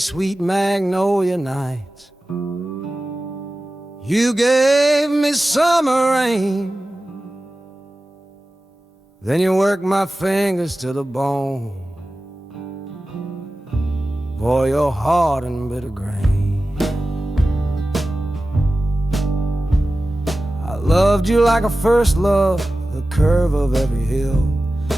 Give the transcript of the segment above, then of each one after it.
sweet magnolia nights. You gave me summer rain. Then you worked my fingers to the bone. Boy, you're hard and bitter grain. I loved you like a first love, the curve of every hill.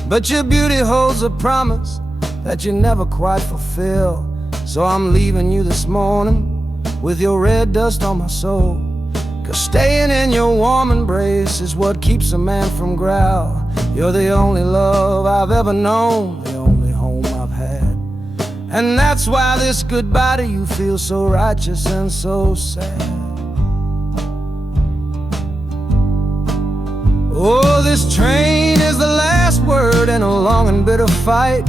But your beauty holds a promise that you never quite fulfill. So I'm leaving you this morning with your red dust on my soul. 'Cause staying in your warm embrace is what keeps a man from growl. You're the only love I've ever known, the only home I've had. And that's why this goodbye to you feels so righteous and so sad. Oh, this train is the last word in a long and bitter fight.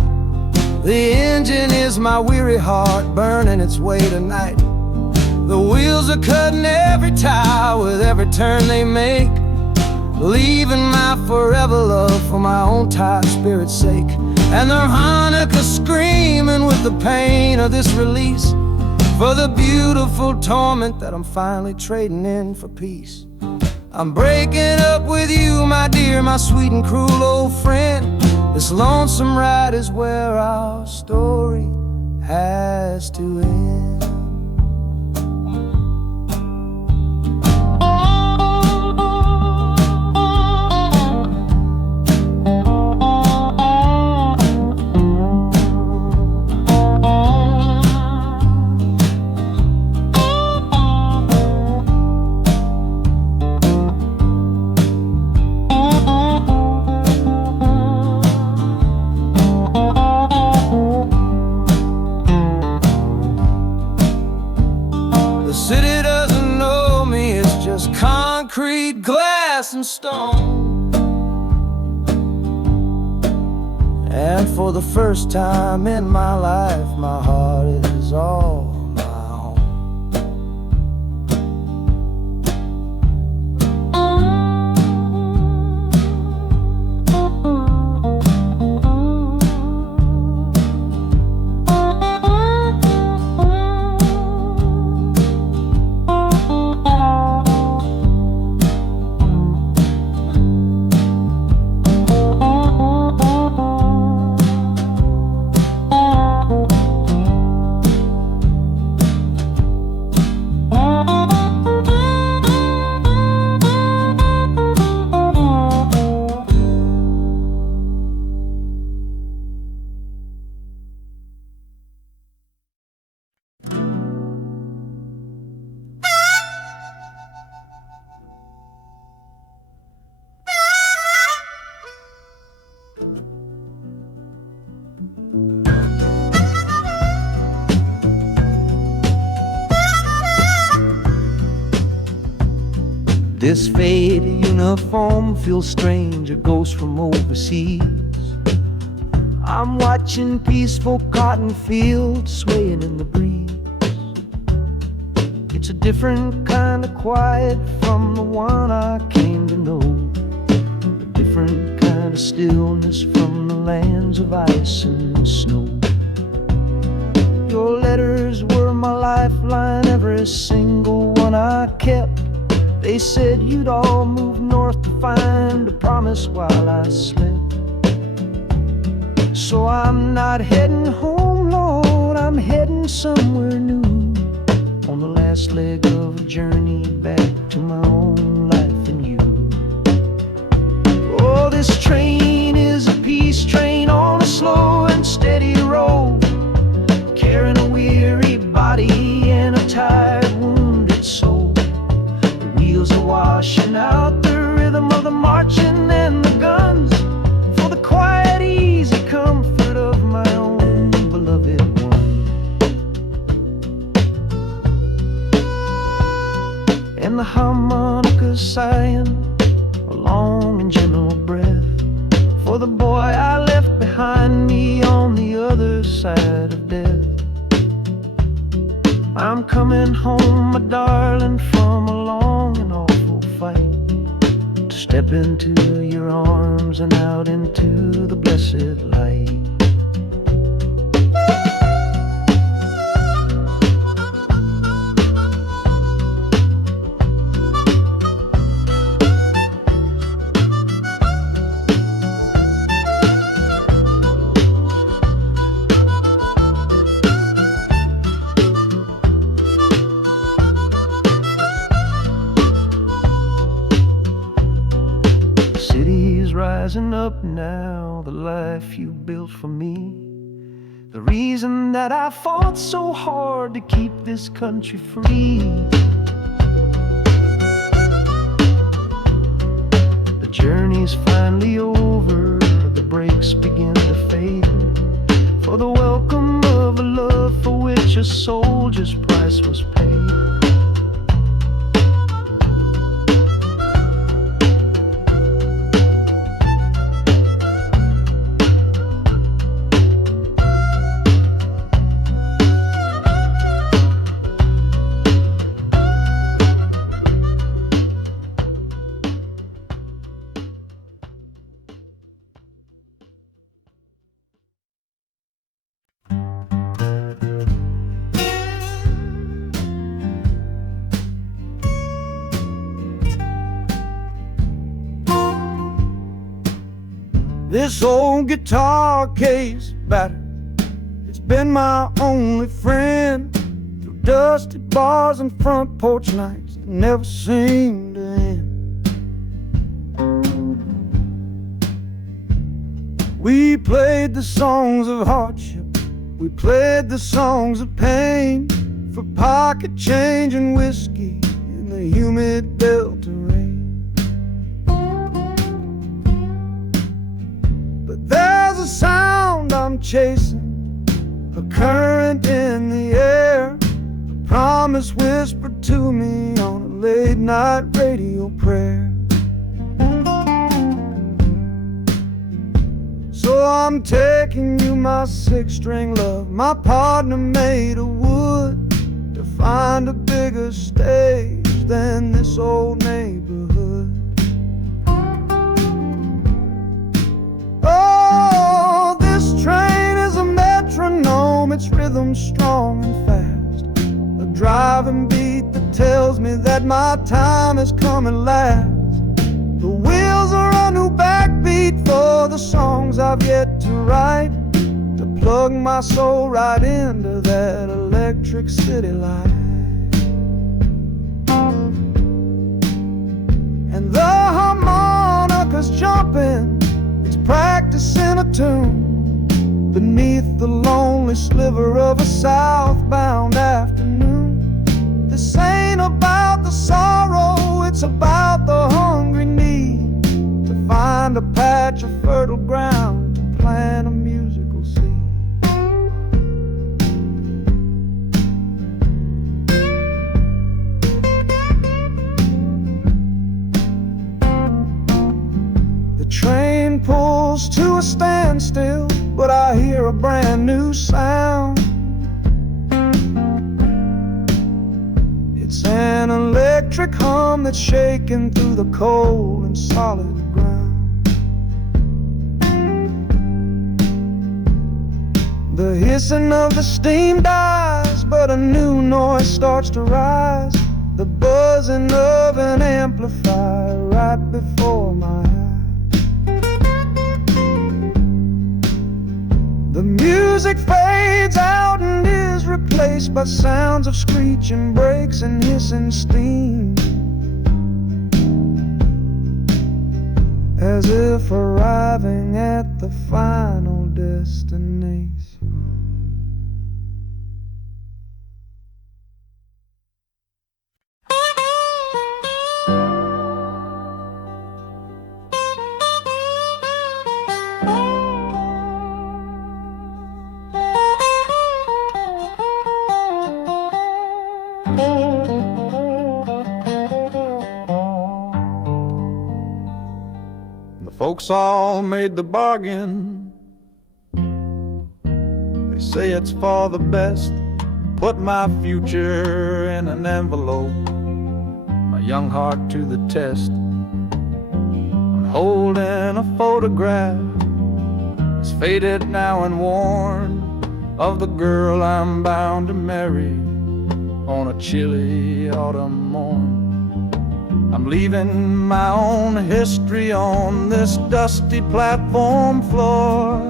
The engine is my weary heart burning its way tonight. The wheels are cutting every tire with every turn they make, leaving my forever love for my own tired spirit's sake. And the harmonica screaming with the pain of this release, for the beautiful torment that I'm finally trading in for peace. I'm breaking up with you, my dear, my sweet and cruel old friend. This lonesome ride is where our story has to end. City doesn't know me, it's just concrete, glass, and stone. And for the first time in my life, my heart is all my own. This faded uniform feels strange, a ghost from overseas. I'm watching peaceful cotton fields swaying in the breeze. It's a different kind of quiet from the one I came to know, a different kind of stillness from the lands of ice and snow. Your letters were my lifeline, every single one I kept. They said you'd all move north to find a promise while I slept. So I'm not heading home, Lord, I'm heading somewhere new, on the last leg of a journey back to my own life and you. Oh, this train is a peace train on a slow and steady road, carrying a weary body and a tired, wounded soul. Wheels are washing out the rhythm of the marching and the guns, for the quiet, easy comfort of my own beloved one. And the harmonica sighing a long and gentle breath for the boy I left behind me on the other side of death. I'm coming home, my darling, from a long and awful fight, to step into your arms and out into the blessed light. rising up now, the life you built for me. The reason that I fought so hard to keep this country free. The journey's finally over, the brakes begin to fade, for the welcome of a love for which a soldier's price was paid. This old guitar case battered, it's been my only friend through dusty bars and front porch nights that never seem to end. We played the songs of hardship, we played the songs of pain, for pocket change and whiskey in the humid Delta rain. There's a sound I'm chasing, a current in the air, a promise whispered to me on a late night radio prayer. So I'm taking you, my six-string love, my partner made of wood, to find a bigger stage than this old neighborhood. Oh, this train is a metronome, its rhythm strong and fast, a driving beat that tells me that my time has come at last. The wheels are a new backbeat for the songs I've yet to write, to plug my soul right into that electric city light. And the harmonica's jumping, practicing a tune beneath the lonely sliver of a southbound afternoon. This ain't about the sorrow, it's about the hungry need to find a patch of fertile ground to plant a musical seed. The train pulls to a standstill, but I hear a brand new sound. It's an electric hum that's shaking through the cold and solid ground. The hissing of the steam dies, but a new noise starts to rise, the buzzing of an amplifier right before my eyes. The music fades out and is replaced by sounds of screeching brakes and hissing steam, as if arriving at the final destination. Folks all made the bargain. They say it's for the best. Put my future in an envelope, my young heart to the test. I'm holding a photograph, it's faded now and worn, of the girl I'm bound to marry on a chilly autumn morn. I'm leaving my own history on this dusty platform floor,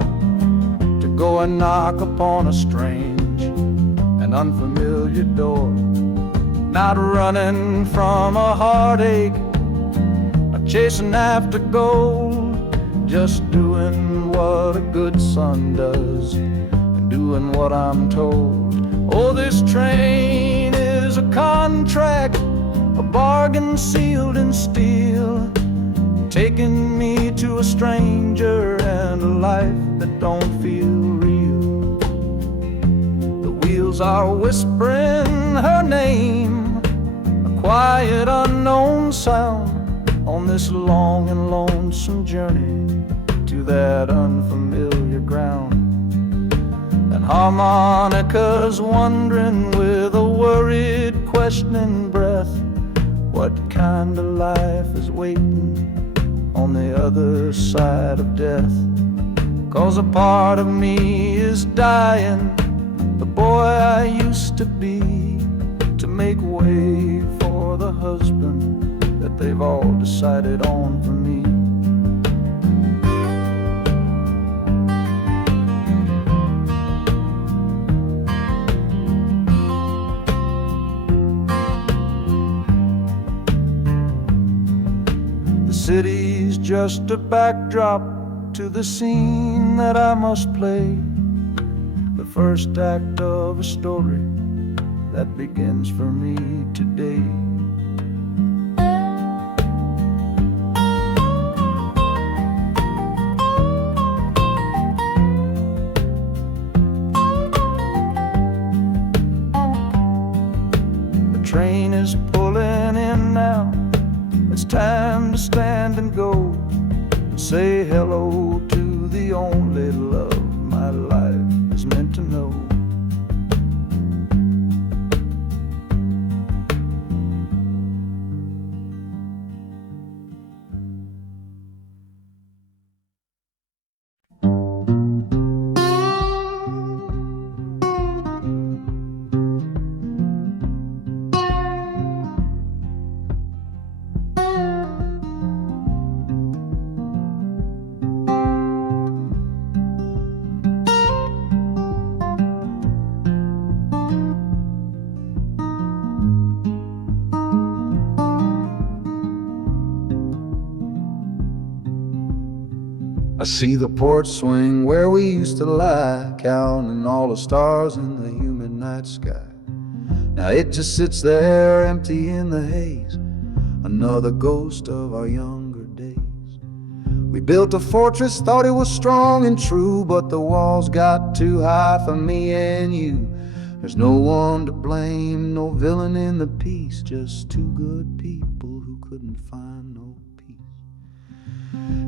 to go and knock upon a strange and unfamiliar door. Not running from a heartache, not chasing after gold, just doing what a good son does, and doing what I'm told. Oh, this train is a contract, a bargain sealed in steel, taking me to a stranger and a life that don't feel real. The wheels are whispering her name, a quiet unknown sound, on this long and lonesome journey to that unfamiliar ground. And harmonicas wondering with a worried, questioning breath, what kind of life is waiting on the other side of death. 'Cause a part of me is dying, the boy I used to be, to make way for the husband that they've all decided on for me. The city's just a backdrop to the scene that I must play, the first act of a story that begins for me today. The train is pulling in now, it's time to stand and go, and say hello to the only love my life is meant to know. I see the porch swing where we used to lie, counting all the stars in the humid night sky. Now it just sits there empty in the haze, another ghost of our younger days. We built a fortress, thought it was strong and true, but the walls got too high for me and you. There's no one to blame, no villain in the piece, just two good people who couldn't find no peace.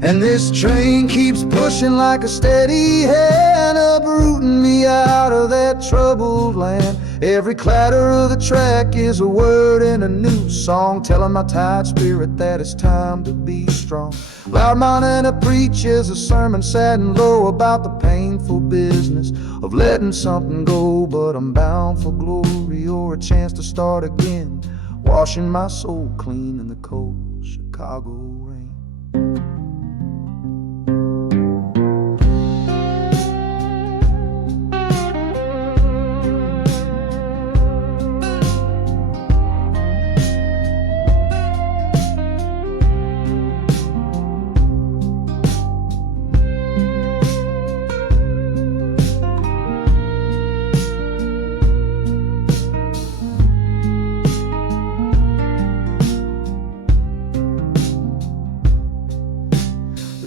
And this train keeps pushing like a steady hand, uprooting me out of that troubled land. Every clatter of the track is a word in a new song, telling my tired spirit that it's time to be strong. Loud Montana preaches a sermon sad and low about the painful business of letting something go, but I'm bound for glory or a chance to start again, washing my soul clean in the cold Chicago rain.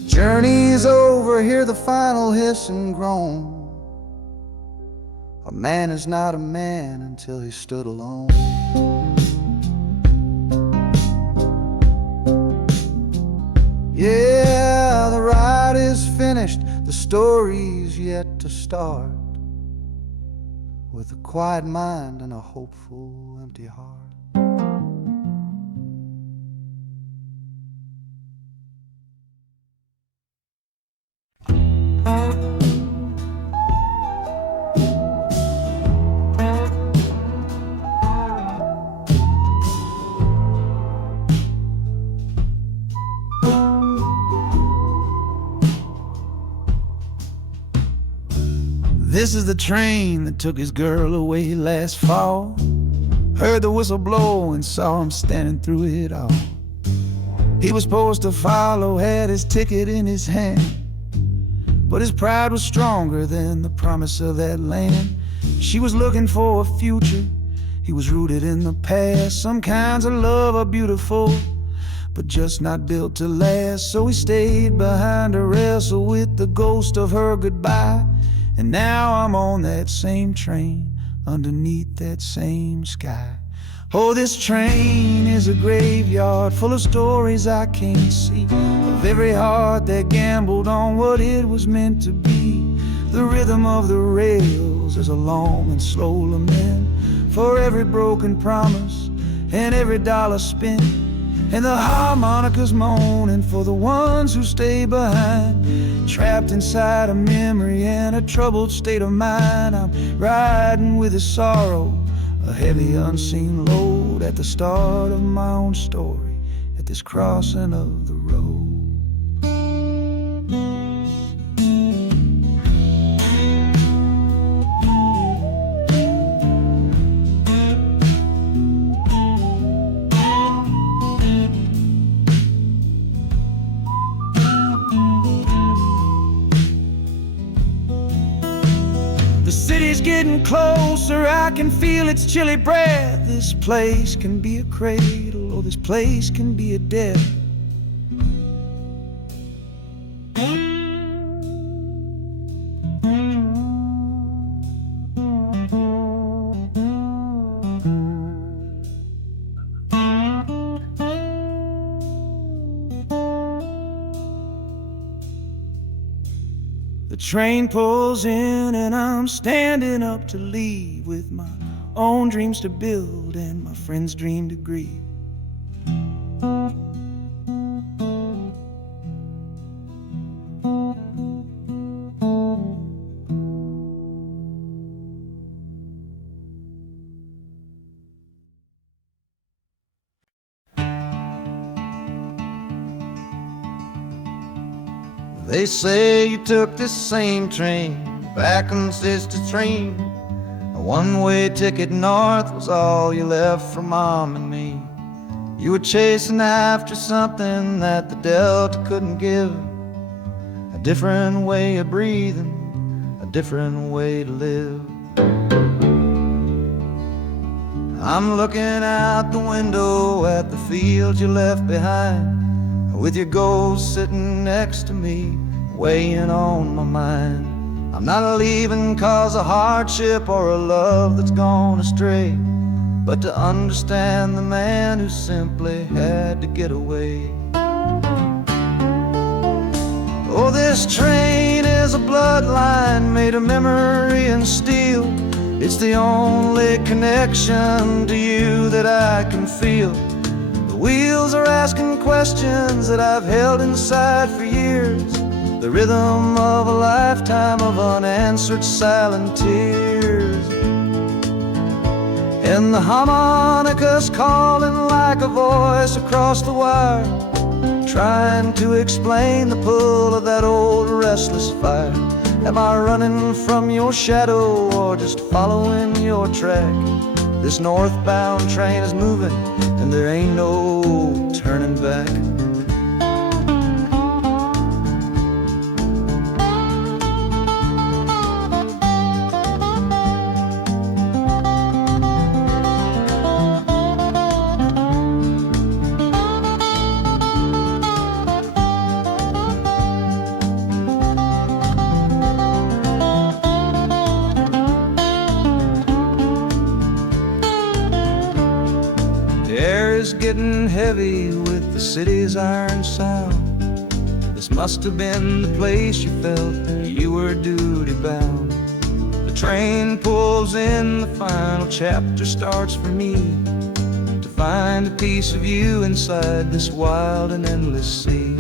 Journey's over, hear the final hiss and groan. A man is not a man until he stood alone. Yeah, the ride is finished, the story's yet to start, with a quiet mind and a hopeful empty heart. This is the train that took his girl away last fall. Heard the whistle blow and saw him standing through it all. He was supposed to follow, had his ticket in his hand, but his pride was stronger than the promise of that land. She was looking for a future, he was rooted in the past. Some kinds of love are beautiful, but just not built to last. So he stayed behind to wrestle with the ghost of her goodbye. And now I'm on that same train, underneath that same sky. Oh, this train is a graveyard full of stories I can't see, of every heart that gambled on what it was meant to be. The rhythm of the rails is a long and slow lament for every broken promise and every dollar spent, and the harmonicas moaning for the ones who stay behind, trapped inside a memory and a troubled state of mind. I'm riding with a sorrow, a heavy unseen load, at the start of my own story, at this crossing of the road. The city's getting closer, I can feel its chilly breath. This place can be a cradle, or this place can be a death. The train pulls in and I'm standing up to leave, with my own dreams to build and my friend's dream to grieve. They say you took this same train back on Sister Train. A one-way ticket north was all you left for Mom and me. You were chasing after something that the Delta couldn't give, a different way of breathing, a different way to live. I'm looking out the window at the fields you left behind, with your ghost sitting next to me, weighing on my mind. I'm not leaving cause of hardship or a love that's gone astray, but to understand the man who simply had to get away. Oh, this train is a bloodline made of memory and steel. It's the only connection to you that I can feel. The wheels are asking questions that I've held inside for years, the rhythm of a lifetime of unanswered silent tears. And the harmonicas calling like a voice across the wire, trying to explain the pull of that old restless fire. Am I running from your shadow or just following your track? This northbound train is moving and there ain't no turning back. Is getting heavy with the city's iron sound. This must have been the place you felt you were duty bound. The train pulls in, the final chapter starts for me, to find a piece of you inside this wild and endless sea.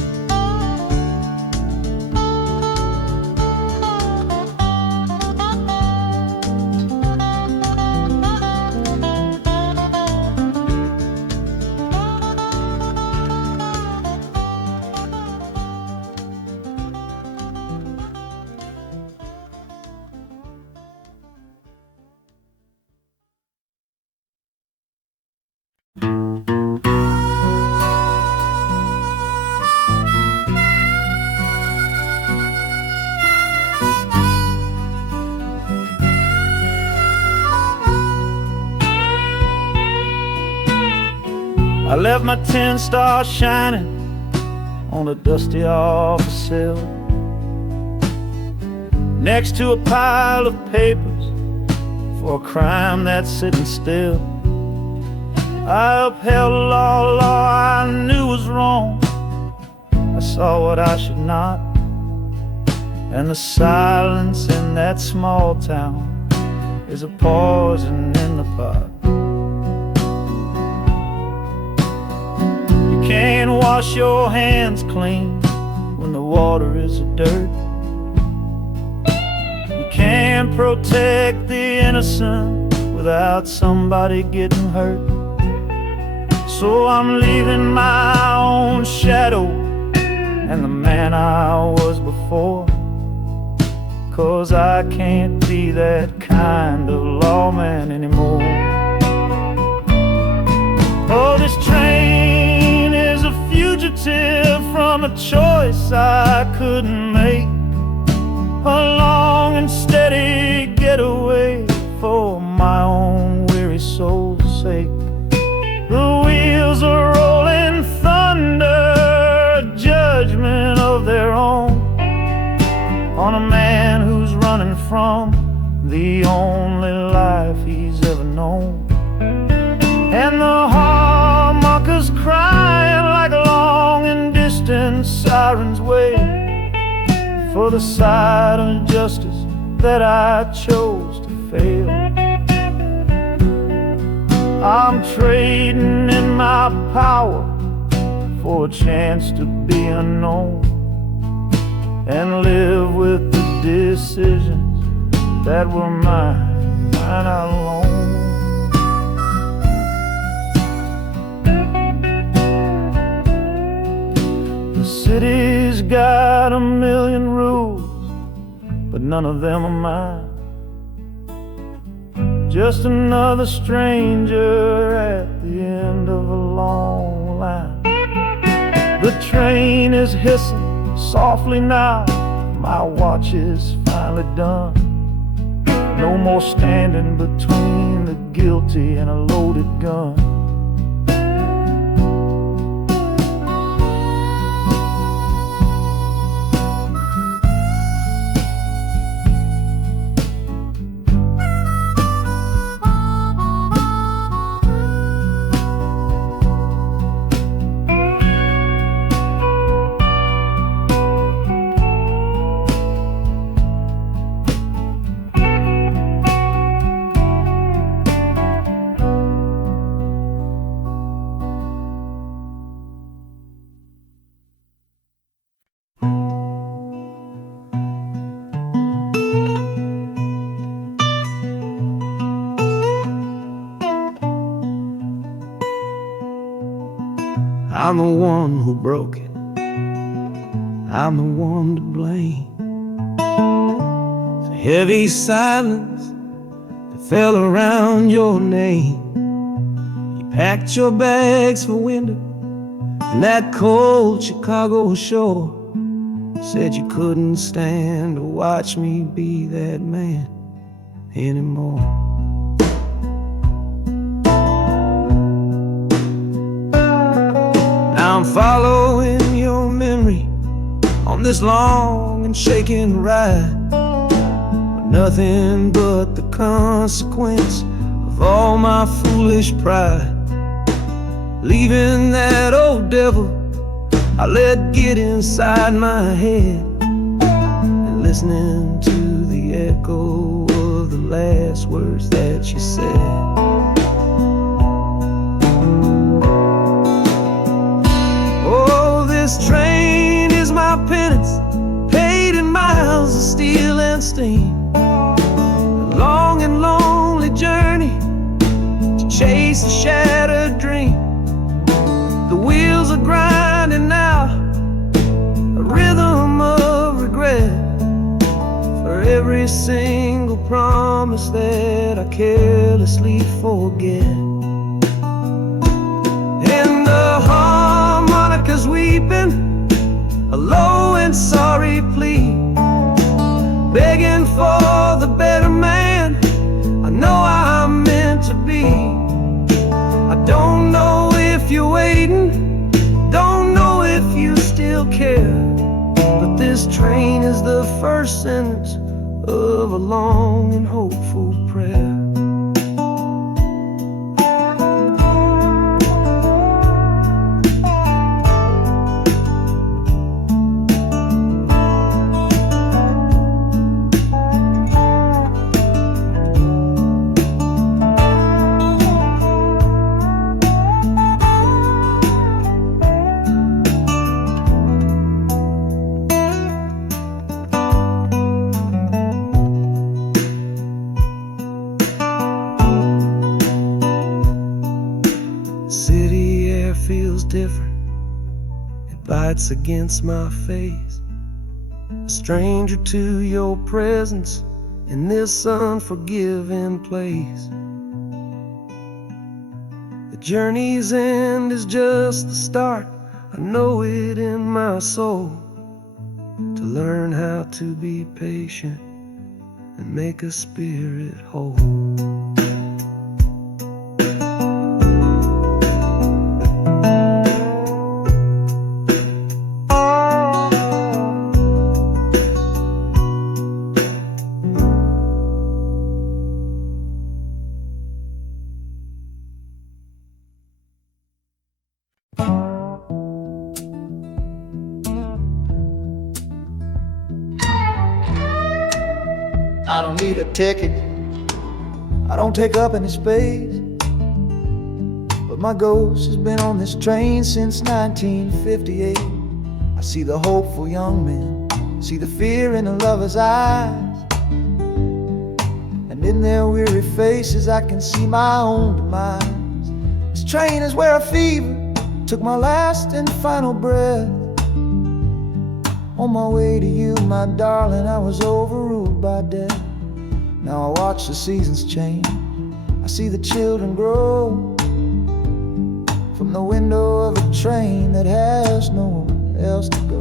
I left my 10-star shining on a dusty office sill, next to a pile of papers for a crime that's sitting still. I upheld a law I knew was wrong. I saw what I should not, and the silence in that small town is a poison in the pot. You can't wash your hands clean when the water is of dirt. You can't protect the innocent without somebody getting hurt. So I'm leaving my own shadow and the man I was before, 'cause I can't be that kind of lawman anymore. Oh, this train is a fugitive from a choice I couldn't make, a long and steady getaway for my own weary soul's sake. The wheels are rolling thunder, a judgment of their own, on a man who's running from the only life he's ever known. And the harmonicas crying like long and distant sirens wait for the side of justice that I chose to fail. I'm trading in my power for a chance to be unknown and live with the decisions that were mine alone. The city's got a million rules, but none of them are mine. Just another stranger at the end of a long line. The train is hissing softly now, my watch is finally done. No more standing between the guilty and a loaded gun. I'm the one who broke it, I'm the one to blame. The heavy silence that fell around your name. You packed your bags for winter in that cold Chicago shore. Said you couldn't stand to watch me be that man anymore. I'm following your memory on this long and shaking ride, but nothing but the consequence of all my foolish pride. Leaving that old devil I let get inside my head, and listening to the echo of the last words that you said. This train is my penance, paid in miles of steel and steam. A long and lonely journey to chase a shattered dream. The wheels are grinding out a rhythm of regret for every single promise that I carelessly forget. And the harmonicas weeping a low and sorry plea, begging for the better man I know I'm meant to be. I don't know if you're waiting This train is the first sentence of a long and hopeful prayer. City air feels different, it bites against my face. A stranger to your presence in this unforgiving place. The journey's end is just the start, I know it in my soul. To learn how to be patient and make a spirit whole. I don't need a ticket, I don't take up any space, but my ghost has been on this train since 1958. I see the hopeful young men, see the fear in the lovers' eyes, and in their weary faces I can see my own demise. This train is where a fever took my last and final breath. On my way to you, my darling, I was overruled by death. Now I watch the seasons change, I see the children grow, from the window of a train that has nowhere else to go.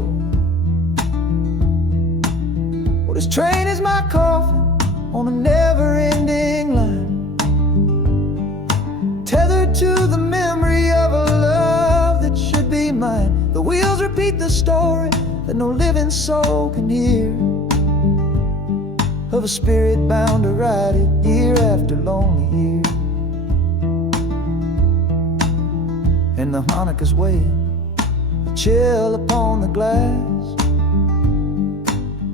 Well, this train is my coffin on a never-ending line, tethered to the memory of a love that should be mine. The wheels repeat the story that no living soul can hear, of a spirit bound to ride it year after lonely year. And the harmonicas wail, a chill upon the glass,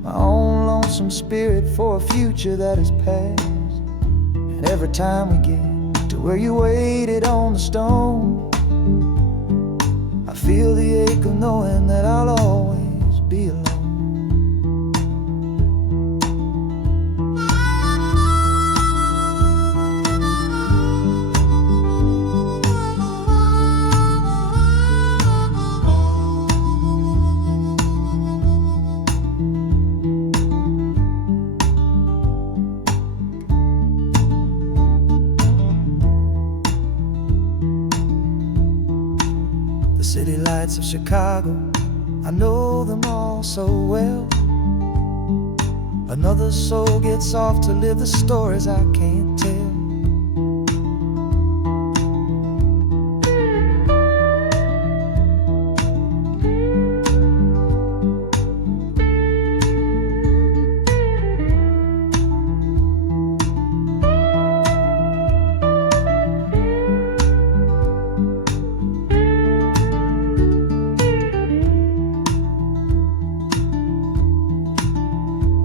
my own lonesome spirit for a future that is past. And every time we get to where you waited on the stone, I feel the ache of knowing that I'll always be alone. City lights of Chicago, I know them all so well. Another soul gets off to live the stories I can't tell.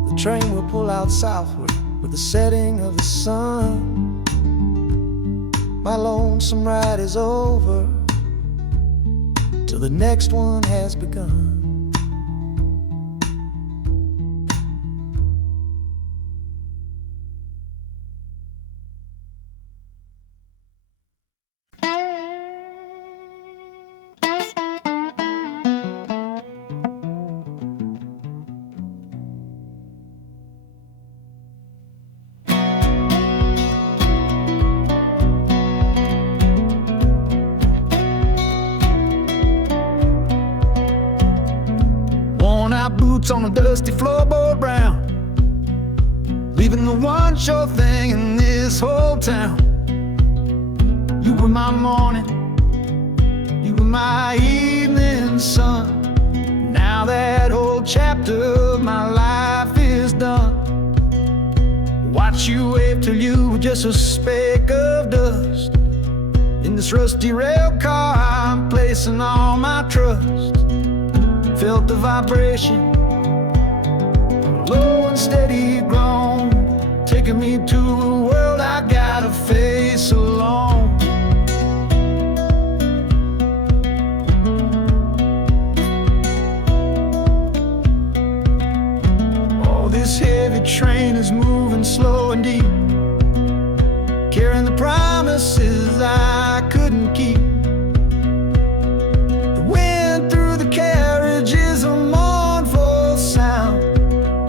The train will pull out southward with the setting of the sun. My lonesome ride is over till the next one has begun. Boots on a dusty floorboard brown, leaving the one sure thing in this whole town. You were my morning, you were my evening sun. Now that whole old chapter of my life is done. Watch you wave till you were just a speck of dust. In this rusty rail car I'm placing all my trust. Felt the vibration, low and steady grown, taking me to a world I gotta face alone. Oh, this heavy train is moving slow and deep, carrying the promises I couldn't keep. The wind through the carriage is a mournful sound,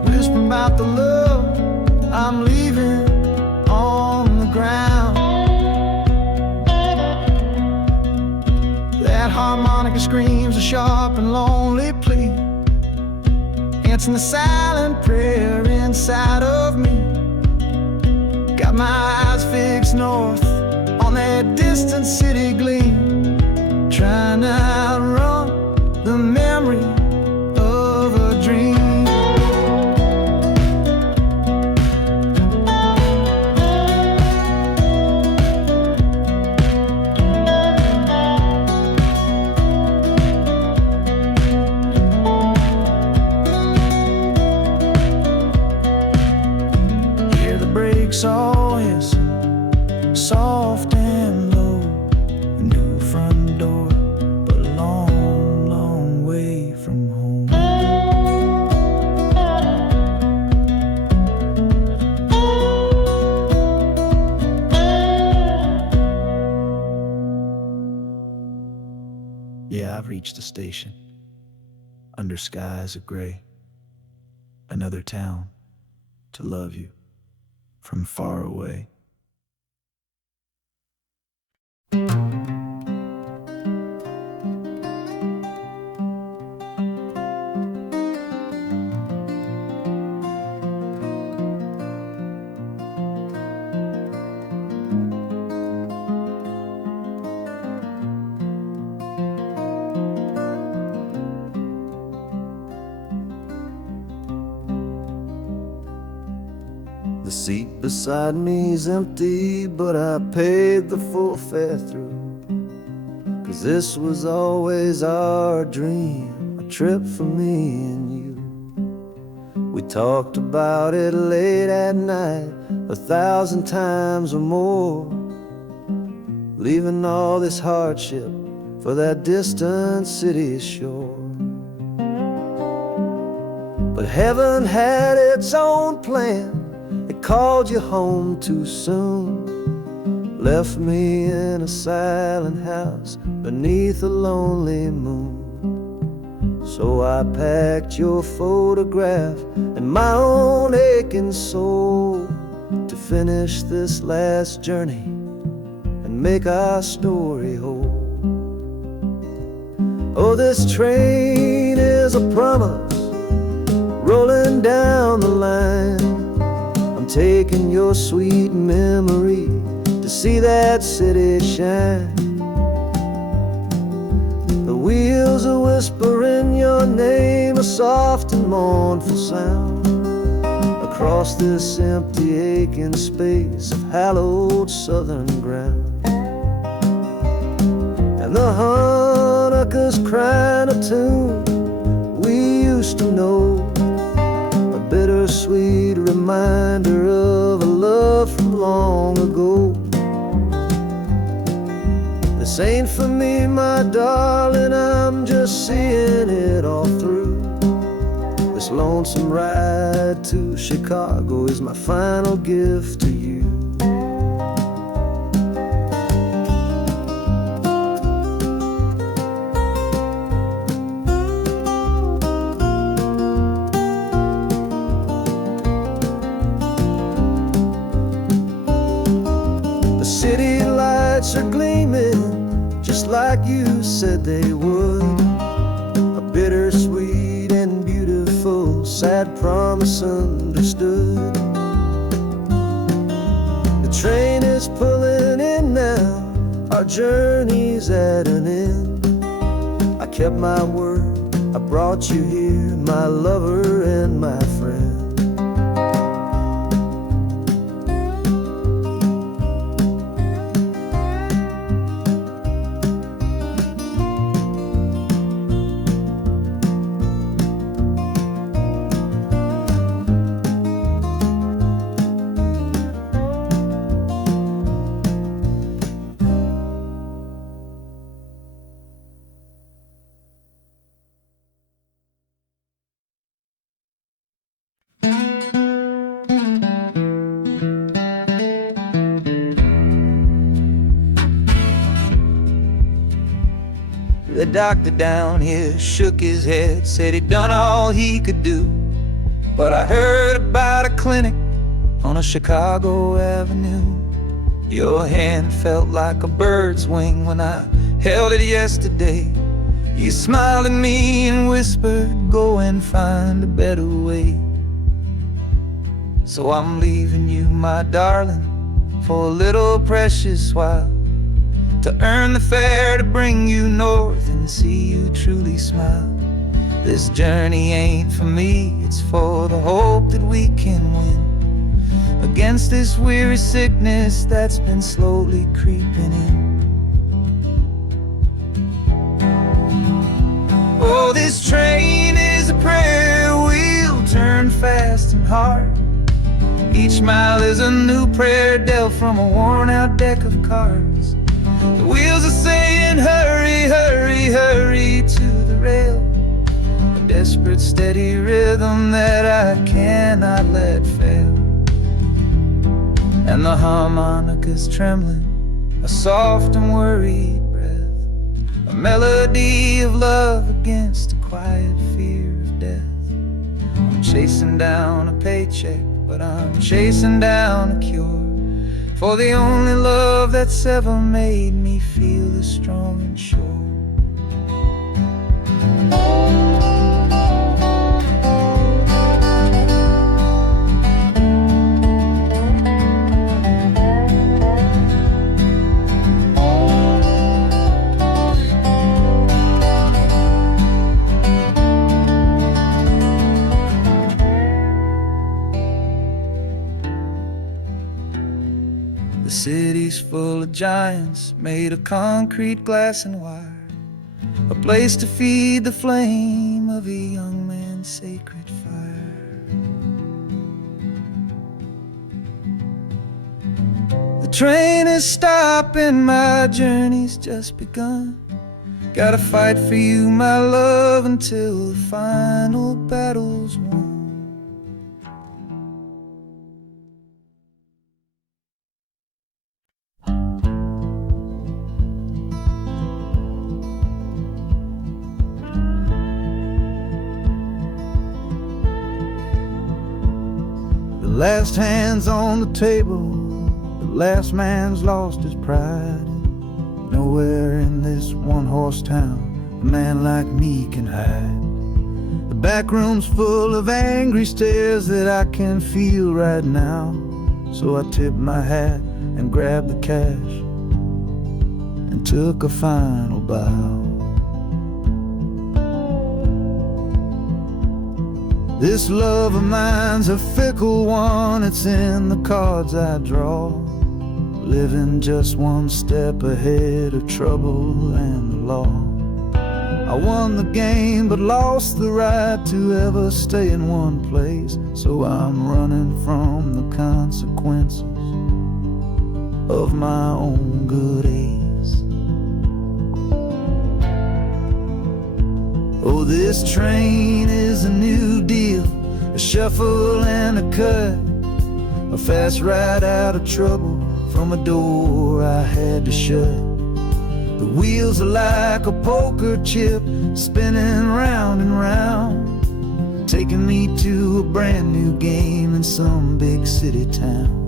whispering about the love I'm leaving on the ground. That harmonica screams a sharp and lonely plea, answering the silent prayer inside of me. Got my eyes fixed north on that distant city gleam, trying to outrun the memory of a dream. Hear the brakes all hiss, soft and low. A new front door, but a long, long way from home. Yeah, I've reached the station, under skies of gray. Another town to love you from far away. The seat beside me's empty, but I paid the full fare through. 'Cause this was always our dream, a trip for me and you. We talked about it late at night, 1,000 times or more, leaving all this hardship for that distant city shore. But heaven had its own plan. It called you home too soon, left me in a silent house beneath a lonely moon. So I packed your photograph and my own aching soul to finish this last journey and make our story whole. Oh, this train is a promise rolling down the line. I'm taking your sweet memory to see that city shine. The wheels are whispering your name, a soft and mournful sound, across this empty aching space of hallowed southern ground. And the harmonica's crying a tune we used to know, a bittersweet reminder of a love from long ago. This ain't for me, my darling, I'm just seeing it all through. This lonesome ride to Chicago is my final gift to you. The city lights are gleaming just like you said they would, a bittersweet and beautiful sad promise understood. The train is pulling in now, our journey's at an end. I kept my word, I brought you here, my lover and my friend. The doctor down here shook his head, said he'd done all he could do. But I heard about a clinic on a Chicago avenue. Your hand felt like a bird's wing when I held it yesterday. You smiled at me and whispered, go and find a better way. So I'm leaving you, my darling, for a little precious while, to earn the fare to bring you north and see you truly smile. This journey ain't for me, it's for the hope that we can win against this weary sickness that's been slowly creeping in. Oh, this train is a prayer wheel turned fast and hard. Each mile is a new prayer dealt from a worn-out deck of cards. The wheels are saying hurry, hurry, hurry to the rail, a desperate steady rhythm that I cannot let fail. And the harmonica's trembling, a soft and worried breath, a melody of love against a quiet fear of death. I'm chasing down a paycheck, but I'm chasing down a cure for the only love that's ever made me feel this strong and sure. The city's full of giants made of concrete, glass, and wire, a place to feed the flame of a young man's sacred fire. The train is stopping, my journey's just begun. Gotta fight for you, my love, until the final battle's won. The last hand's on the table, the last man's lost his pride. Nowhere in this one-horse town a man like me can hide. The back room's full of angry stares that I can feel right now. So I tipped my hat and grabbed the cash and took a final bow. This love of mine's a fickle one, it's in the cards I draw. Living just one step ahead of trouble and the law. I won the game but lost the right to ever stay in one place. So I'm running from the consequences of my own good ace. Oh, this train is a new deal, a shuffle and a cut, a fast ride out of trouble from a door I had to shut. The wheels are like a poker chip, spinning round and round, taking me to a brand new game in some big city town.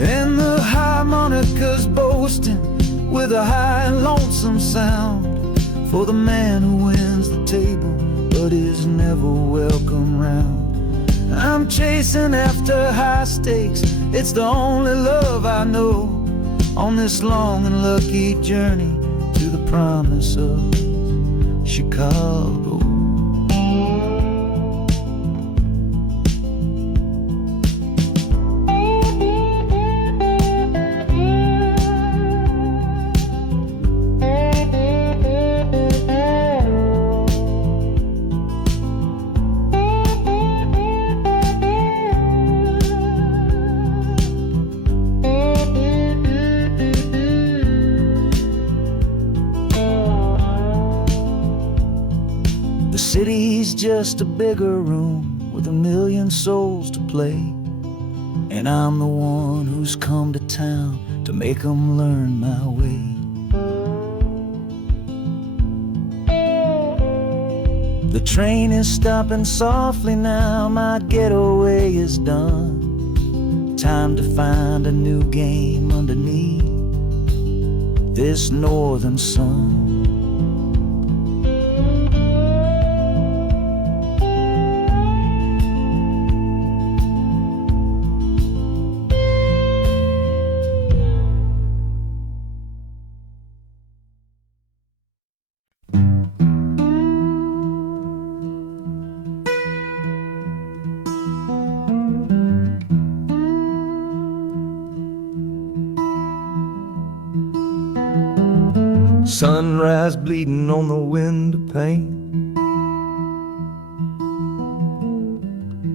And the harmonica's boasting with a high and lonesome sound for the man who wins the table but is never welcome round. I'm I'm chasing after high stakes. It's the only love I know on this long and lucky journey to the promise of Chicago. The city's just a bigger room with a million souls to play, and I'm the one who's come to town to make 'em learn my way. The train is stopping softly now, my getaway is done. Time to find a new game underneath this northern sun. Sunrise bleeding on the window pane,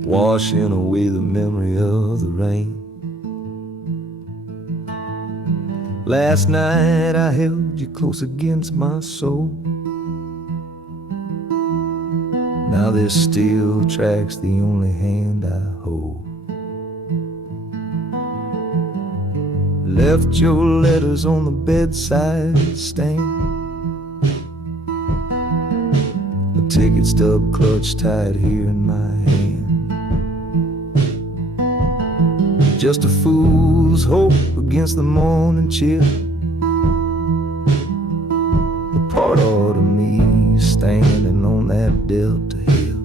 washing away the memory of the rain. Last night I held you close against my soul. Now this steel track's the only hand I hold. Left your letters on the bedside stand, a ticket stub clutched tight here in my hand. Just a fool's hope against the morning chill, the part of me standing on that Delta hill.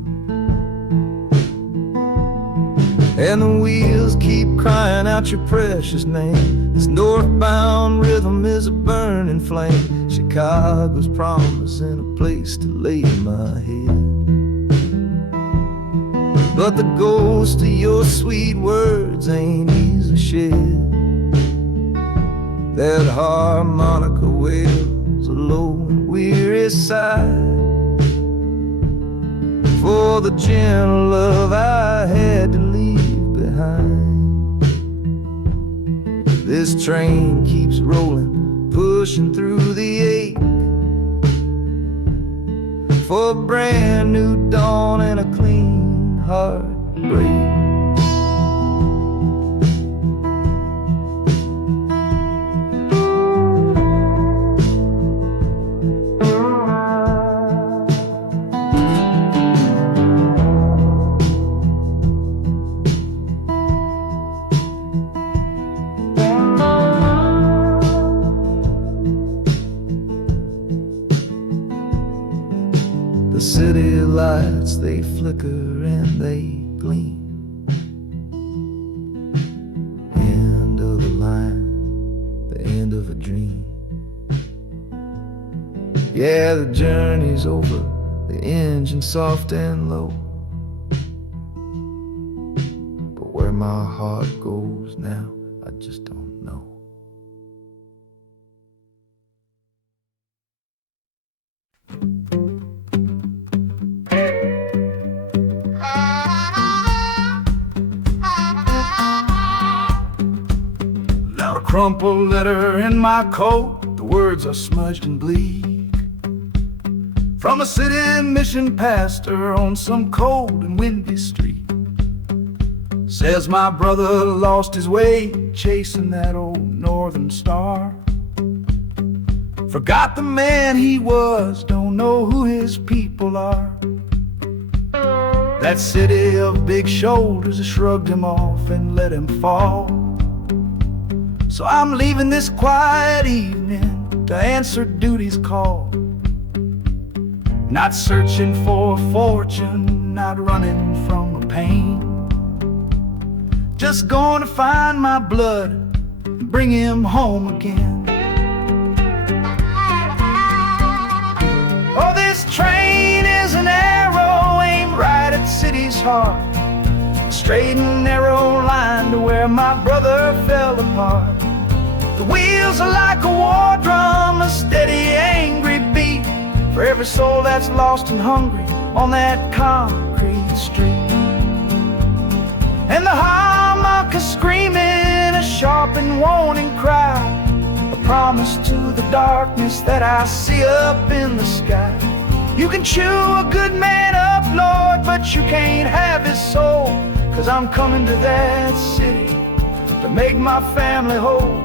And the wheels keep crying out your precious name. This northbound rhythm is a burning flame. Chicago's promising a place to lay my head. But the ghost of your sweet words ain't easy shed. That harmonica wails a low and weary sigh for the gentle love I had to leave behind. This train keeps rolling, pushing through the ache, for a brand new dawn and a clean heartbreak. The city lights, they flicker and they gleam. End of the line, the end of a dream. Yeah, the journey's over, the engine soft and low. But where my heart goes now, I just don't know. Crumpled letter in my coat, the words are smudged and bleak. From a city mission pastor on some cold and windy street. Says my brother lost his way chasing that old northern star. Forgot the man he was, don't know who his people are. That city of big shoulders shrugged him off and let him fall. So I'm leaving this quiet evening to answer duty's call. Not searching for a fortune, not running from a pain. just going to find my blood and bring him home again. Oh, this train is an arrow aimed right at city's heart, a straight and narrow line to where my brother fell apart. The wheels are like a war drum, a steady, angry beat for every soul that's lost and hungry on that concrete street. And the harmonica screaming a sharp and warning cry, a promise to the darkness that I see up in the sky. You can chew a good man up, Lord, but you can't have his soul, 'cause I'm coming to that city to make my family whole.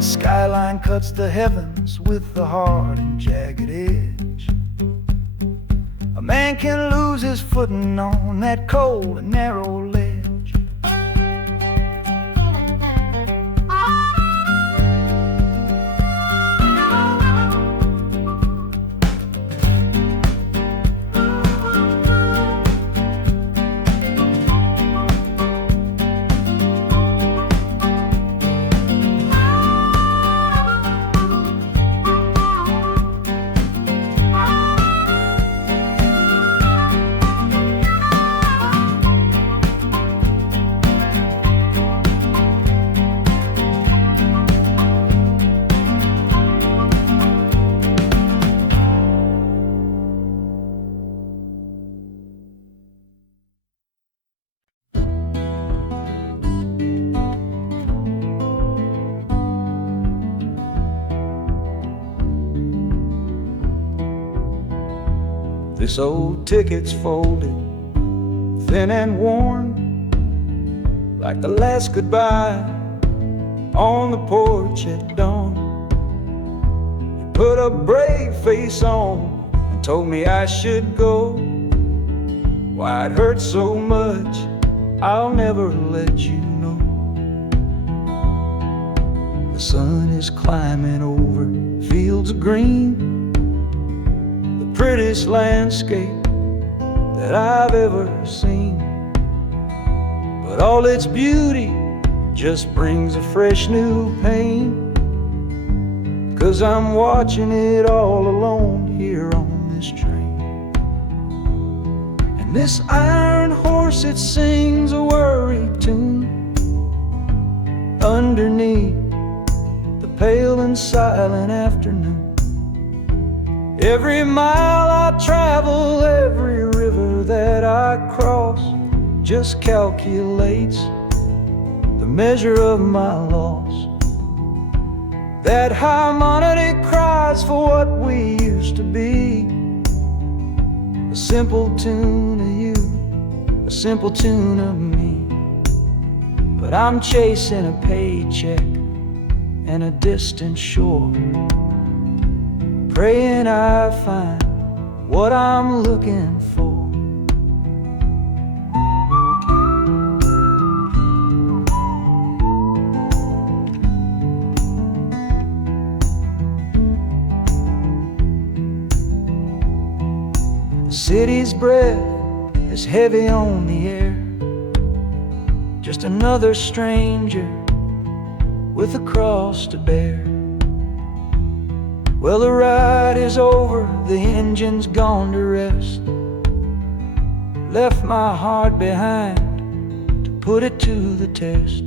Skyline cuts the heavens with the hard and jagged edge. A man can lose his footing on that cold and narrow ledge. This old ticket's folded, thin and worn, like the last goodbye on the porch at dawn. You put a brave face on and told me I should go. Why it hurts so much, I'll never let you know. The sun is climbing over fields of green, prettiest landscape that I've ever seen. But all its beauty just brings a fresh new pain, 'cause I'm watching it all alone here on this train. And this iron horse, it sings a worry tune underneath the pale and silent afternoon. Every mile I travel, every river that I cross, just calculates the measure of my loss. That harmonic cries for what we used to be, a simple tune of you, a simple tune of me. But I'm chasing a paycheck and a distant shore, praying I find what I'm looking for. The city's breath is heavy on the air, just another stranger with a cross to bear. Well, the ride is over, the engine's gone to rest, left my heart behind to put it to the test.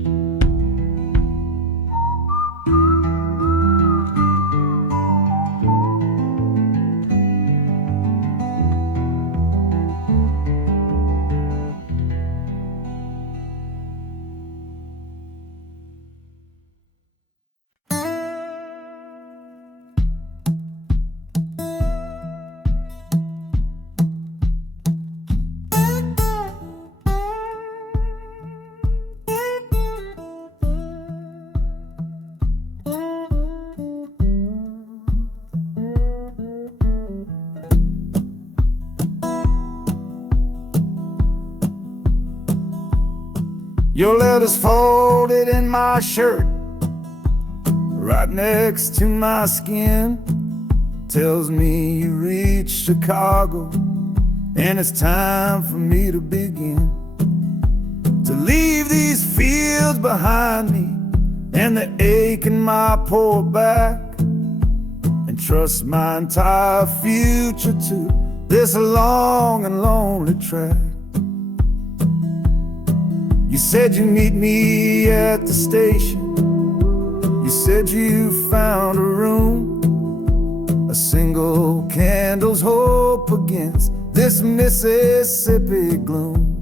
Your letters folded in my shirt, right next to my skin tells me you reached Chicago, and it's time for me to begin to leave these fields behind me and the ache in my poor back, and trust my entire future to this long and lonely track. You said you'd meet me at the station. You said you found a room, a single candle's hope against this Mississippi gloom.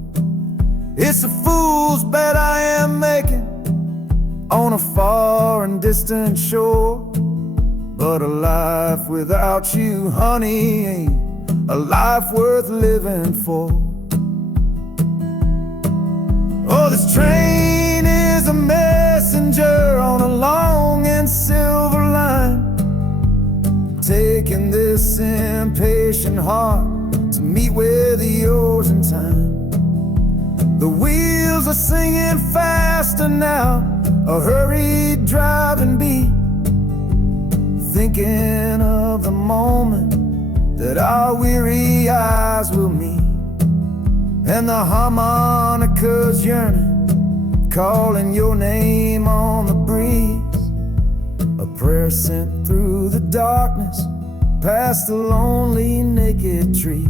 It's a fool's bet I am making on a far and distant shore, but a life without you, honey, ain't a life worth living for. Oh, this train is a messenger on a long and silver line, taking this impatient heart to meet with yours in time. The wheels are singing faster now, a hurried driving beat, thinking of the moment that our weary eyes will meet, and the harmonica's yearning, calling your name on the breeze, a prayer sent through the darkness, past the lonely naked trees.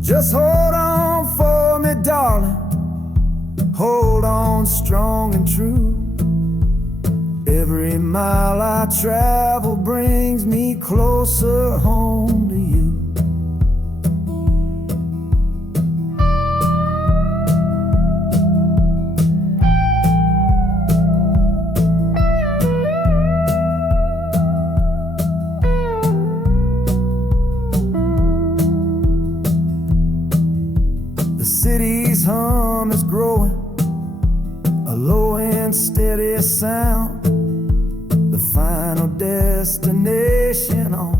Just hold on for me, darling, hold on strong and true. Every mile I travel brings me closer home to you. The city's hum is growing, a low and steady sound, the final destination on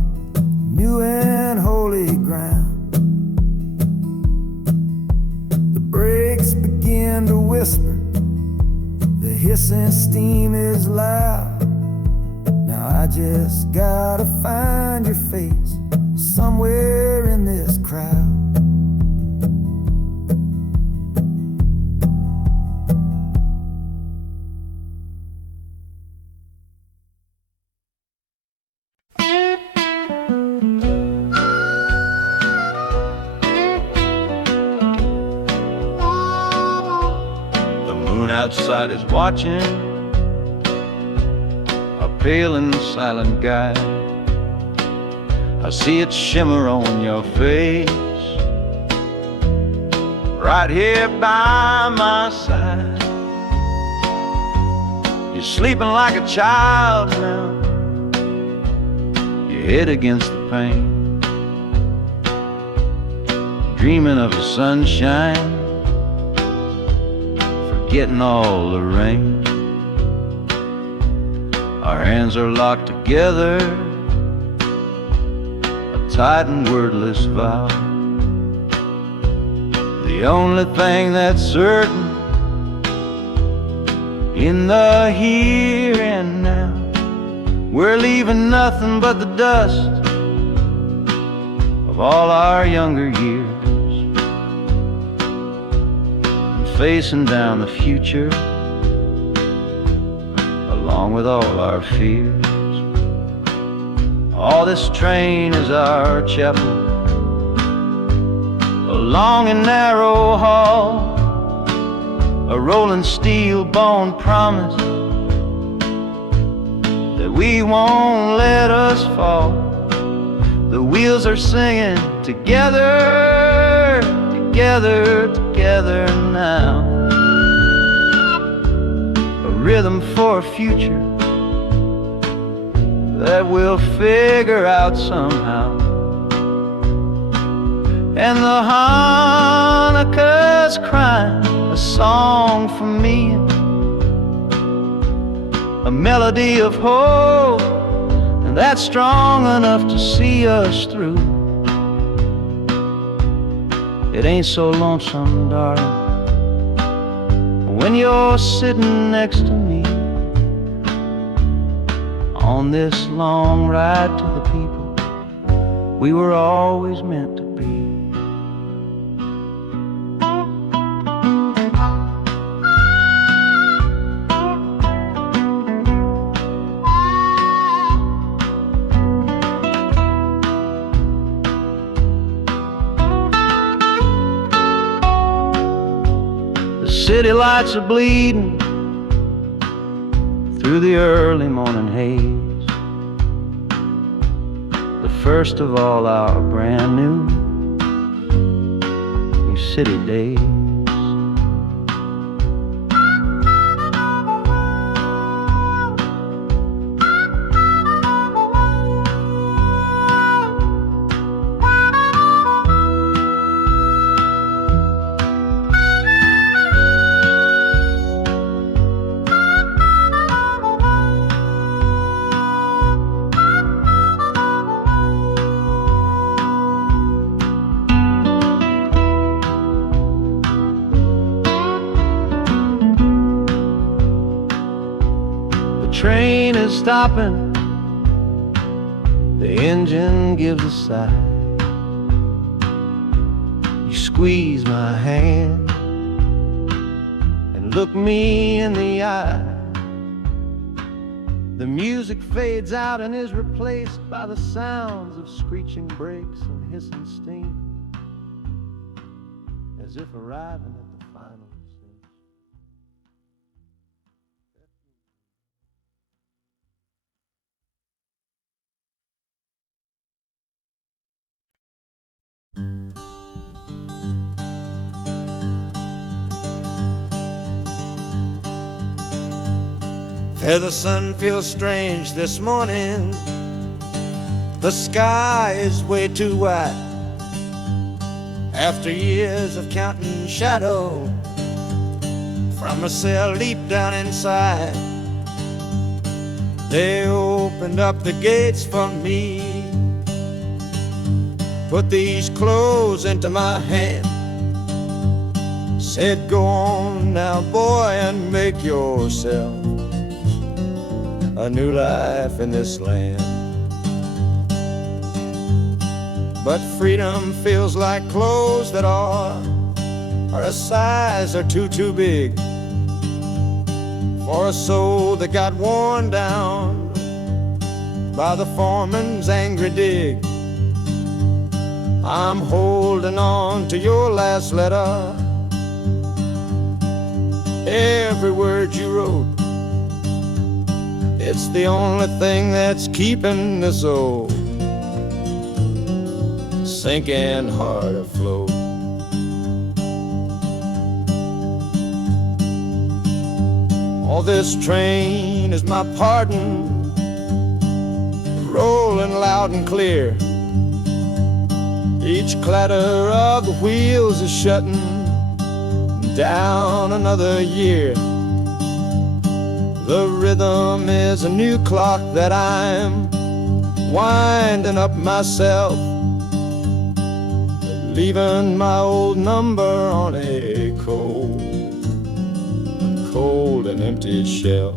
new and holy ground. The brakes begin to whisper, the hissing steam is loud. Now I just gotta find your face somewhere in this crowd. Outside is watching, a pale and silent guide. I see it shimmer on your face, right here by my side. You're sleeping like a child now, your head against the pane, dreaming of the sunshine, getting all the rain. Our hands are locked together, a tight and wordless vow. The only thing that's certain in the here and now, we're leaving nothing but the dust of all our younger years, facing down the future along with all our fears. Oh, this train is our chapel, a long and narrow hall, a rolling steel bone promise that we won't let us fall. The wheels are singing together, together, together now, a rhythm for a future that we'll figure out somehow. And the Hanukkah's crying a song for me, a melody of hope, and that's strong enough to see us through. It ain't so lonesome, darling, when you're sitting next to me. on this long ride to the people we were always meant to be. The city lights are bleeding through the early morning haze, the first of all our brand new city days. The train is stopping, the engine gives a sigh. You squeeze my hand and look me in the eye. The music fades out and is replaced by the sounds of screeching brakes and hissing steam, as if arriving at the final scene. The sun feels strange this morning. The sky is way too white. After years of counting shadow from a cell deep down inside, they opened up the gates for me, put these clothes into my hand, said, go on now, boy, and make yourself a new life in this land. But freedom feels like clothes that are a size or too big for a soul that got worn down by the foreman's angry dig. I'm holding on to your last letter, every word you wrote. It's the only thing that's keeping this old sinking heart afloat. Oh, this train is my pardon, rolling loud and clear. Each clatter of the wheels is shutting down another year. The rhythm is a new clock that I'm winding up myself, leaving my old number on a cold and empty shelf.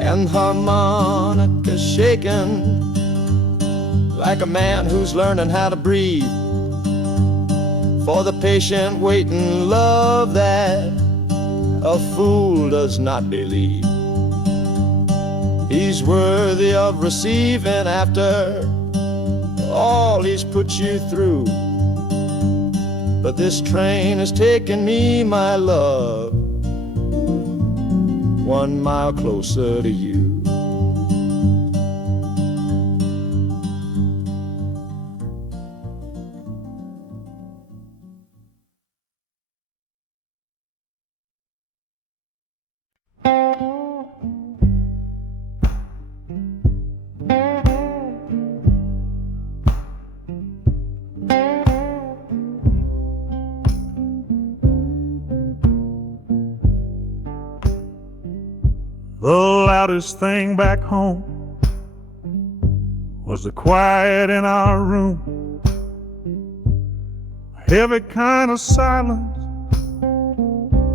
And harmonica shaking like a man who's learning how to breathe, for the patient waiting love that a fool does not believe. He's worthy of receiving after all he's put you through. But this train has taken me, my love, 1 mile closer to you. The loudest thing back home was the quiet in our room, a heavy kind of silence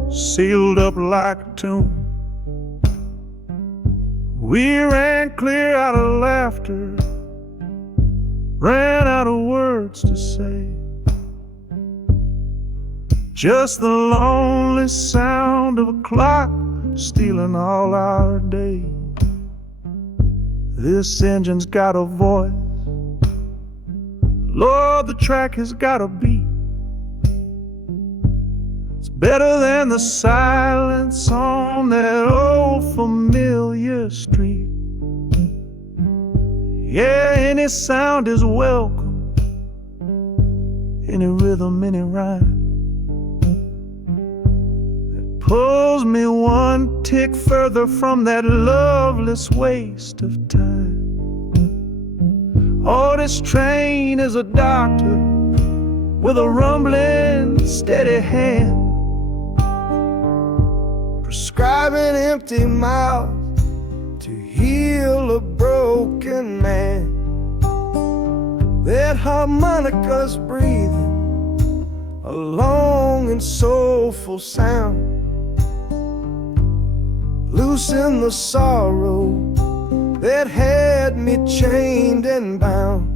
sealed up like a tomb. We ran clear out of laughter, ran out of words to say. Just the lonely sound of a clock stealing all our day. This engine's got a voice, Lord, the track has got a beat. It's better than the silence on that old familiar street. Yeah, any sound is welcome, any rhythm, any rhyme. Pulls me one tick further from that loveless waste of time. Oh, this train is a doctor with a rumbling, steady hand, prescribing empty mouths to heal a broken man. That harmonica's breathing a long and soulful sound. Loosen the sorrow that had me chained and bound.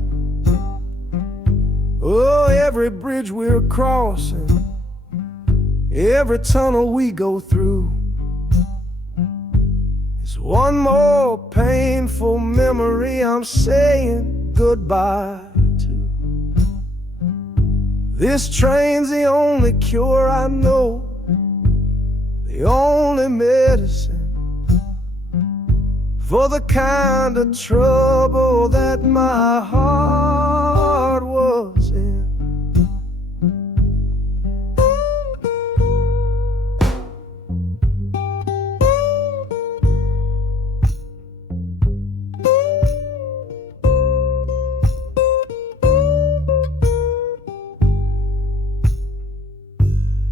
Oh, every bridge we're crossing, every tunnel we go through, is one more painful memory I'm saying goodbye to. This train's the only cure I know, the only medicine for the kind of trouble that my heart was in.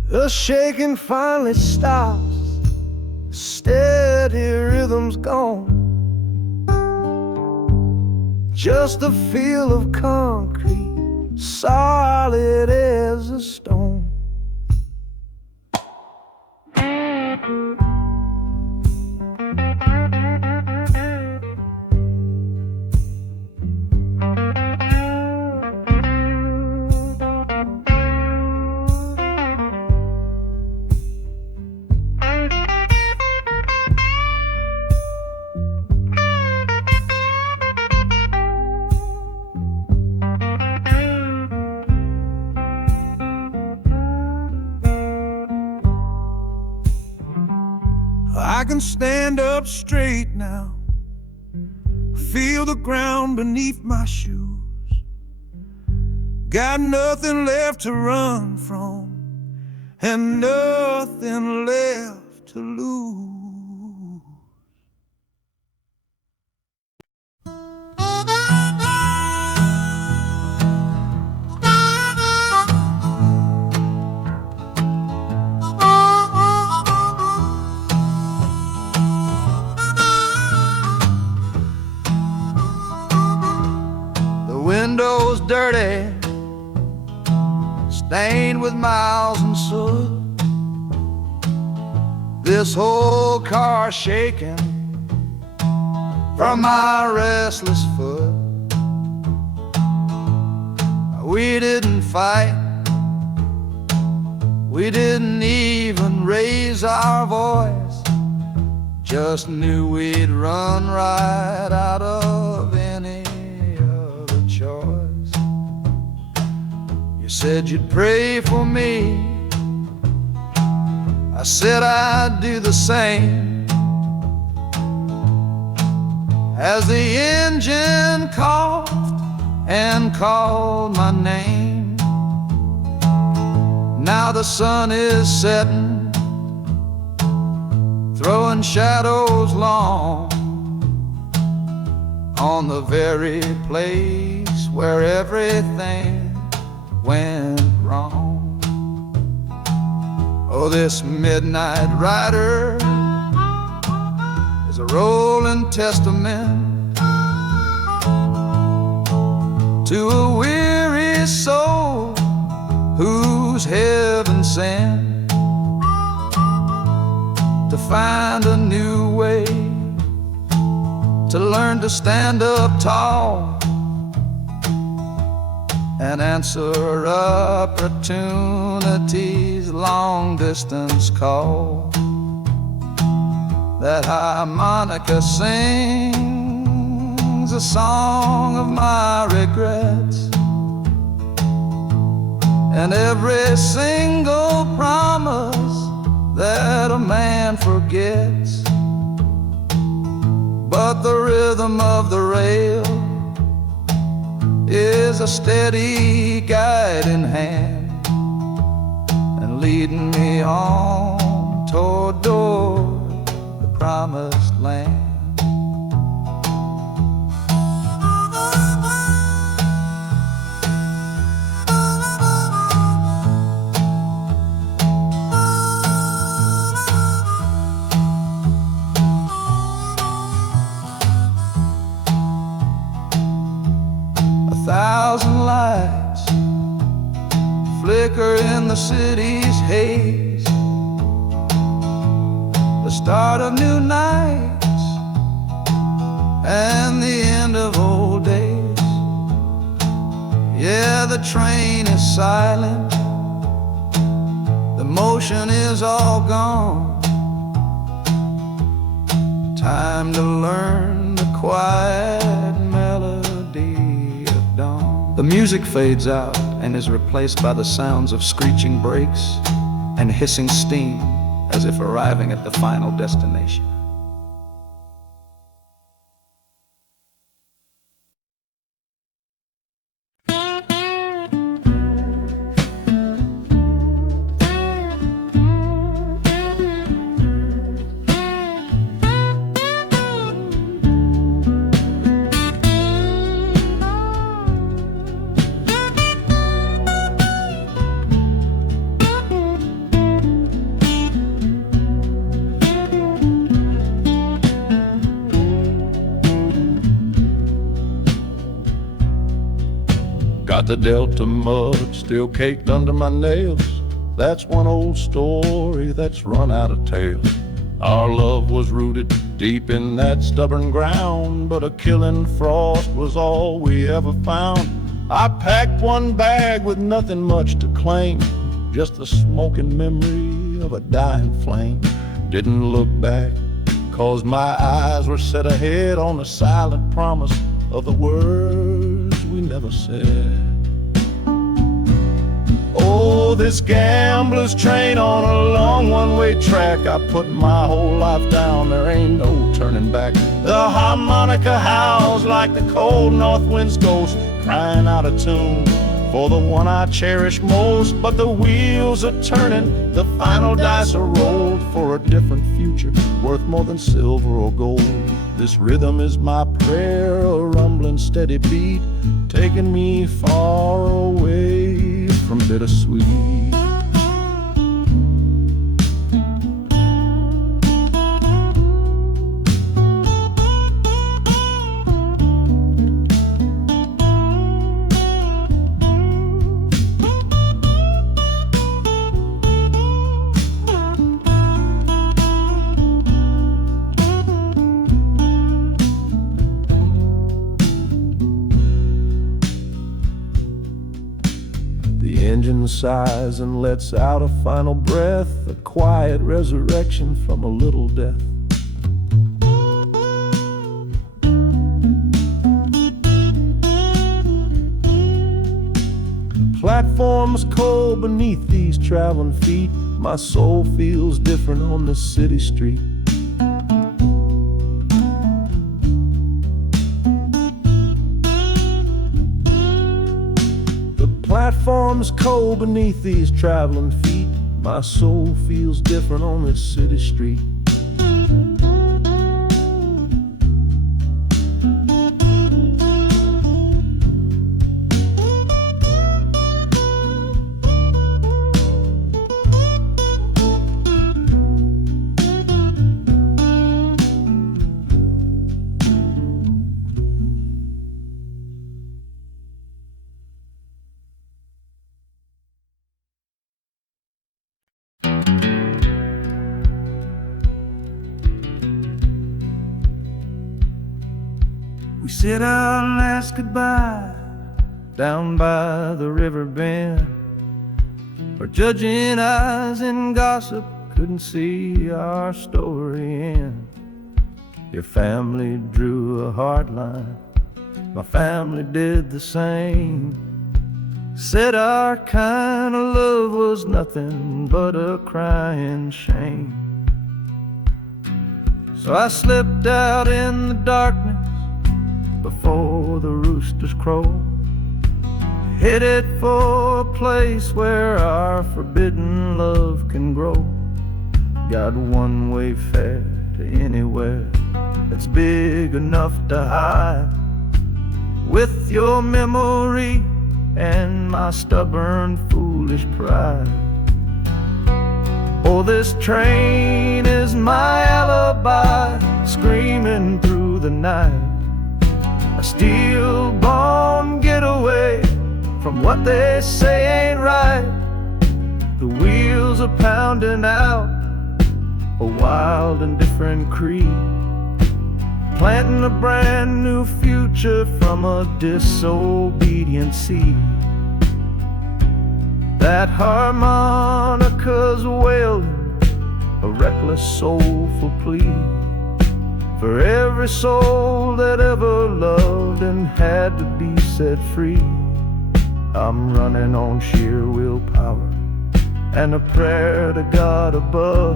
The shaking finally stops, the steady rhythm's gone. Just a feel of concrete, solid as a stone. I can stand up straight now, feel the ground beneath my shoes. Got nothing left to run from and nothing left to lose. Windows dirty, stained with miles and soot. This whole car shaking from my restless foot. We didn't fight, we didn't even raise our voice, just knew we'd run right out of any choice. You said you'd pray for me, I said I'd do the same. As the engine coughed and called my name, now the sun is setting, throwing shadows long on the very place where everything went wrong. Oh, this midnight rider is a rolling testament to a weary soul whose heaven sent to find a new way to learn to stand up tall and answer opportunity's long distance call. That harmonica sings a song of my regrets, and every single promise that a man forgets. But the rhythm of the rail is a steady guiding hand, and leading me on toward the promised land. A thousand lights flicker in the city's haze, the start of new nights and the end of old days. Yeah, the train is silent, the motion is all gone. Time to learn the quiet melody of dawn. The music fades out and is replaced by the sounds of screeching brakes and hissing steam, as if arriving at the final destination. Got the Delta mud still caked under my nails. That's one old story that's run out of tales. Our love was rooted deep in that stubborn ground, but a killing frost was all we ever found. I packed one bag with nothing much to claim, just the smoking memory of a dying flame. Didn't look back, 'cause my eyes were set ahead on the silent promise of the words we never said. Oh, this gambler's train on a long one-way track. I put my whole life down, there ain't no turning back. The harmonica howls like the cold north wind's ghost, crying out a tune for the one I cherish most. But the wheels are turning, the final dice are rolled for a different future, worth more than silver or gold. This rhythm is my prayer, a rumbling steady beat, taking me far away from bittersweet. The engine sighs and lets out a final breath, a quiet resurrection from a little death. The platform's cold beneath these traveling feet. My soul feels different on this city street. Platform's cold beneath these traveling feet. My soul feels different on this city street. We said our last goodbye down by the river bend, where judging eyes and gossip couldn't see our story end. Your family drew a hard line, my family did the same. Said our kind of love was nothing but a crying shame. So I slipped out in the darkness before the roosters crowed, headed for a place where our forbidden love can grow. Got one-way fare to anywhere that's big enough to hide, with your memory and my stubborn, foolish pride. Oh, this train is my alibi, screaming through the night, a steel-born getaway from what they say ain't right. The wheels are pounding out a wild and different creed, planting a brand new future from a disobedient seed. That harmonica's wailing a reckless, soulful plea for every soul that ever loved and had to be set free. I'm running on sheer willpower and a prayer to God above,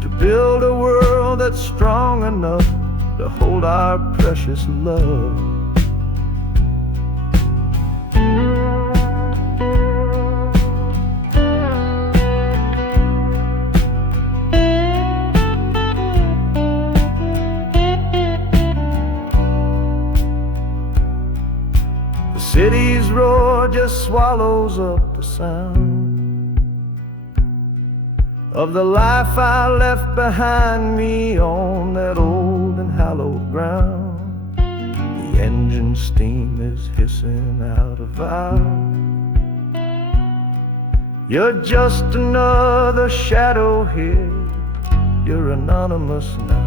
to build a world that's strong enough to hold our precious love. The city's roar just swallows up the sound of the life I left behind me on that old and hallowed ground. The engine steam is hissing out of valve. You're just another shadow here, you're anonymous now.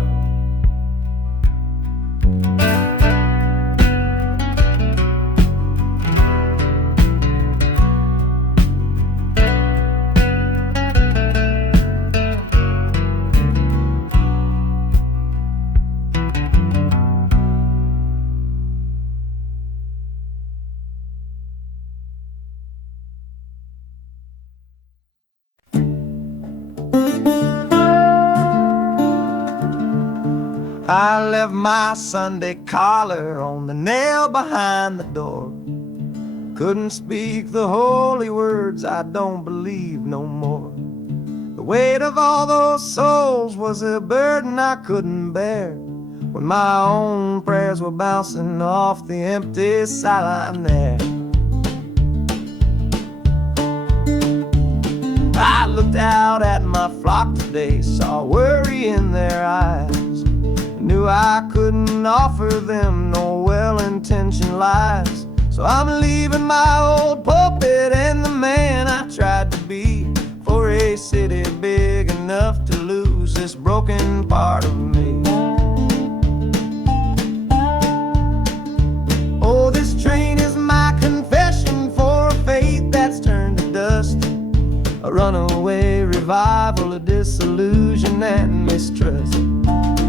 I left my Sunday collar on the nail behind the door. Couldn't speak the holy words, I don't believe no more. The weight of all those souls was a burden I couldn't bear, when my own prayers were bouncing off the empty sideline there. I looked out at my flock today, saw worry in their eyes, knew I couldn't offer them no well-intentioned lies. So I'm leaving my old pulpit and the man I tried to be, for a city big enough to lose this broken part of me. Oh, this train is my confession for a faith that's turned to dust, a runaway revival of disillusion and mistrust.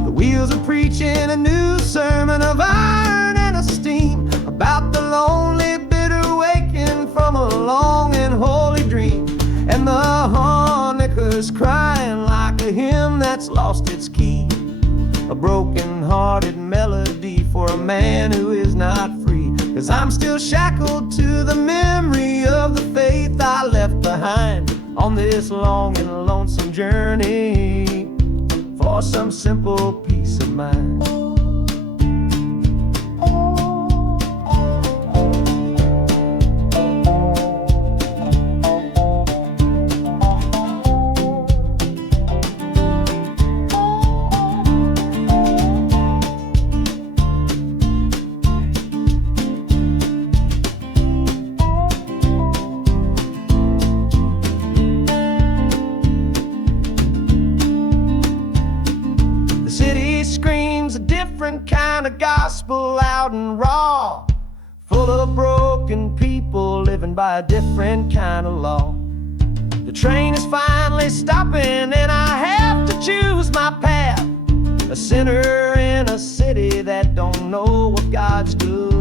The wheels are preaching a new sermon of iron and of steam, about the lonely, bitter waking from a long and holy dream. And the harmonica's crying like a hymn that's lost its key, a broken-hearted melody for a man who is not free. 'Cause I'm still shackled to the memory of the faith I left behind on this long and lonesome journey for some simple peace of mind. different kind of gospel, loud and raw, full of broken people living by a different kind of law. The train is finally stopping and I have to choose my path, a sinner in a city that don't know what God's doing.